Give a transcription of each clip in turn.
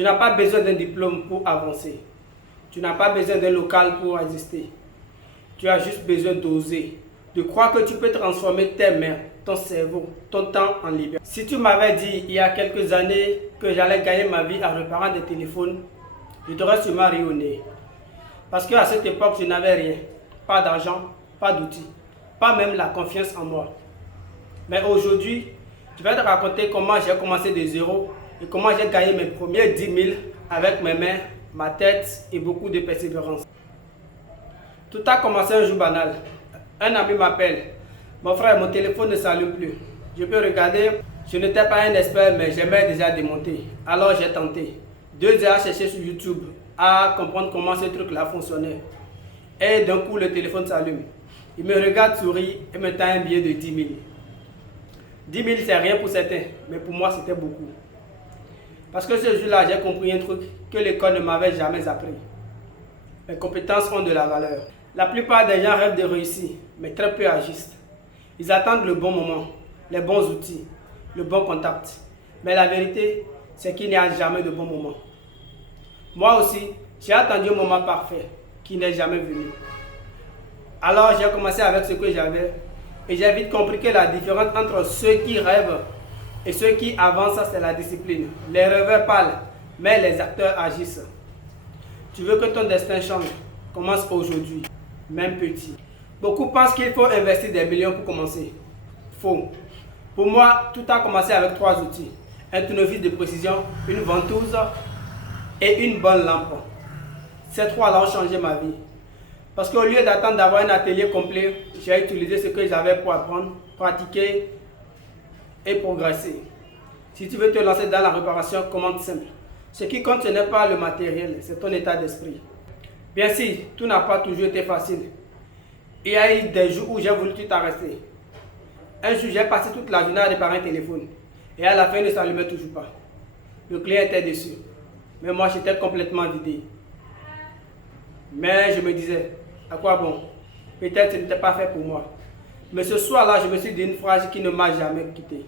Tu n'as pas besoin d'un diplôme pour avancer. Tu n'as pas besoin d'un local pour exister. Tu as juste besoin d'oser, de croire que tu peux transformer tes mains, ton cerveau, ton temps en liberté. Si tu m'avais dit il y a quelques années que j'allais gagner ma vie en réparant des téléphones, je t'aurais sûrement ri au nez. Parce qu'à cette époque, je n'avais rien. Pas d'argent, pas d'outils, pas même la confiance en moi. Mais aujourd'hui, je vais te raconter comment j'ai commencé de zéro et comment j'ai gagné mes premiers 10 000 avec mes mains, ma tête et beaucoup de persévérance. Tout a commencé un jour banal. Un ami m'appelle. Mon frère, mon téléphone ne s'allume plus. Je peux regarder. Je n'étais pas un expert, mais j'aimais déjà démonter. Alors j'ai tenté. 2 heures à chercher sur YouTube, à comprendre comment ce truc-là fonctionnait. Et d'un coup, le téléphone s'allume. Il me regarde, sourit et me tend un billet de 10 000. 10 000, c'est rien pour certains, mais pour moi, c'était beaucoup. Parce que ce jour-là, j'ai compris un truc que l'école ne m'avait jamais appris. Mes compétences ont de la valeur. La plupart des gens rêvent de réussir, mais très peu agissent. Ils attendent le bon moment, les bons outils, le bon contact. Mais la vérité, c'est qu'il n'y a jamais de bon moment. Moi aussi, j'ai attendu un moment parfait qui n'est jamais venu. Alors j'ai commencé avec ce que j'avais et j'ai vite compris que la différence entre ceux qui rêvent et ceux qui avancent, c'est la discipline. Les rêveurs parlent, mais les acteurs agissent. Tu veux que ton destin change? Commence aujourd'hui, même petit. Beaucoup pensent qu'il faut investir des millions pour commencer. Faux. Pour moi, tout a commencé avec 3 outils. Un tournevis de précision, une ventouse et une bonne lampe. Ces 3-là ont changé ma vie. Parce qu'au lieu d'attendre d'avoir un atelier complet, j'ai utilisé ce que j'avais pour apprendre, pratiquer et progresser. Si tu veux te lancer dans la réparation, commande simple. Ce qui compte, ce n'est pas le matériel, c'est ton état d'esprit. Bien sûr, tout n'a pas toujours été facile. Il y a eu des jours où j'ai voulu tout arrêter. Un jour, j'ai passé toute la journée à réparer un téléphone. Et à la fin, il ne s'allumait toujours pas. Le client était déçu. Mais moi, j'étais complètement vidé. Mais je me disais, à quoi bon? Peut-être que ce n'était pas fait pour moi. Mais ce soir-là, je me suis dit une phrase qui ne m'a jamais quitté.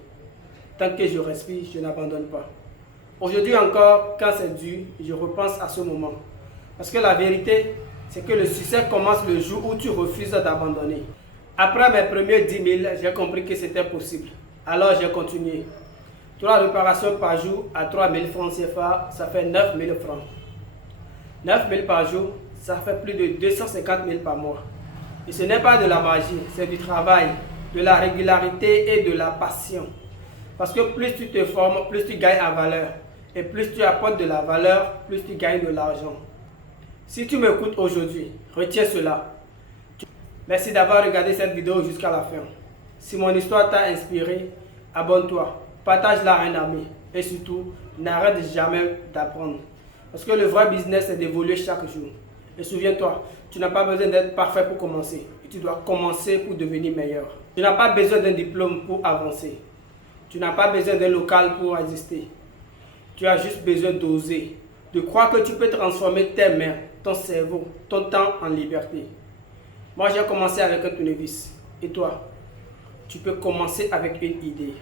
Tant que je respire, je n'abandonne pas. Aujourd'hui encore, quand c'est dur, je repense à ce moment. Parce que la vérité, c'est que le succès commence le jour où tu refuses d'abandonner. Après mes premiers 10 000, j'ai compris que c'était possible. Alors j'ai continué. 3 réparations par jour à 3 000 francs CFA, ça fait 9 000 francs. 9 000 par jour, ça fait plus de 250 000 par mois. Et ce n'est pas de la magie, c'est du travail, de la régularité et de la passion. Parce que plus tu te formes, plus tu gagnes en valeur. Et plus tu apportes de la valeur, plus tu gagnes de l'argent. Si tu m'écoutes aujourd'hui, retiens cela. Merci d'avoir regardé cette vidéo jusqu'à la fin. Si mon histoire t'a inspiré, abonne-toi, partage-la à un ami. Et surtout, n'arrête jamais d'apprendre. Parce que le vrai business, c'est d'évoluer chaque jour. Et souviens-toi, tu n'as pas besoin d'être parfait pour commencer. Et tu dois commencer pour devenir meilleur. Tu n'as pas besoin d'un diplôme pour avancer. Tu n'as pas besoin d'un local pour exister. Tu as juste besoin d'oser, de croire que tu peux transformer tes mains, ton cerveau, ton temps en liberté. Moi, j'ai commencé avec un tournevis. Et toi, tu peux commencer avec une idée.